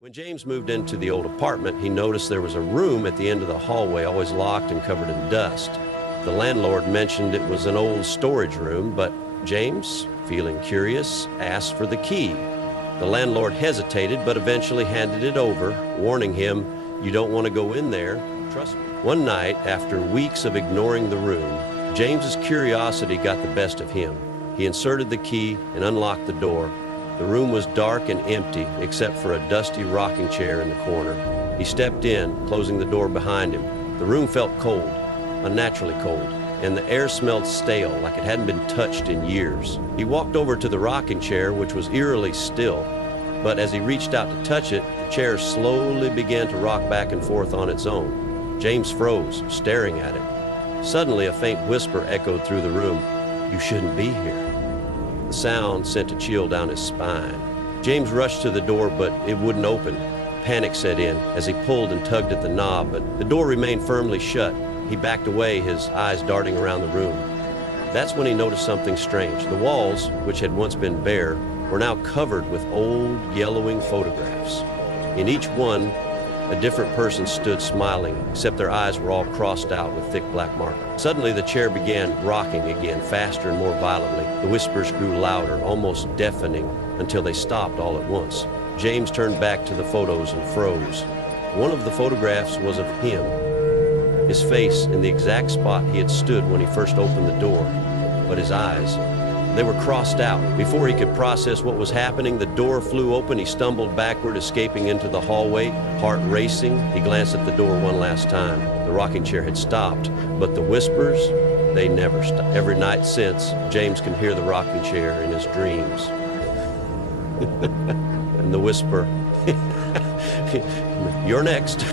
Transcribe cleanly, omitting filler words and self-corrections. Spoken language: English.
When James moved into the old apartment, he noticed there was a room at the end of the hallway, always locked and covered in dust. The landlord mentioned it was an old storage room, but James, feeling curious, asked for the key. The landlord hesitated, but eventually handed it over, warning him, "You don't want to go in there, trust me." One night, after weeks of ignoring the room, James's curiosity got the best of him. He inserted the key and unlocked the door. The room was dark and empty, except for a dusty rocking chair in the corner. He stepped in, closing the door behind him. The room felt cold, unnaturally cold, and the air smelled stale, like it hadn't been touched in years. He walked over to the rocking chair, which was eerily still, but as he reached out to touch it, the chair slowly began to rock back and forth on its own. James froze, staring at it. Suddenly, a faint whisper echoed through the room, "You shouldn't be here." The sound sent a chill down his spine. James rushed to the door, but it wouldn't open. Panic set in as he pulled and tugged at the knob, but the door remained firmly shut. He backed away, his eyes darting around the room. That's when he noticed something strange. The walls, which had once been bare, were now covered with old, yellowing photographs. In each one, a different person stood smiling, except their eyes were all crossed out with thick black marker. Suddenly, the chair began rocking again, faster and more violently. The whispers grew louder, almost deafening, until they stopped all at once. James turned back to the photos and froze. One of the photographs was of him, his face in the exact spot he had stood when he first opened the door. But his eyes, they were crossed out. Before he could process what was happening, the door flew open. He stumbled backward, escaping into the hallway, heart racing. He glanced at the door one last time. The rocking chair had stopped, but the whispers, they never stopped. Every night since, James can hear the rocking chair in his dreams. And the whisper, "You're next."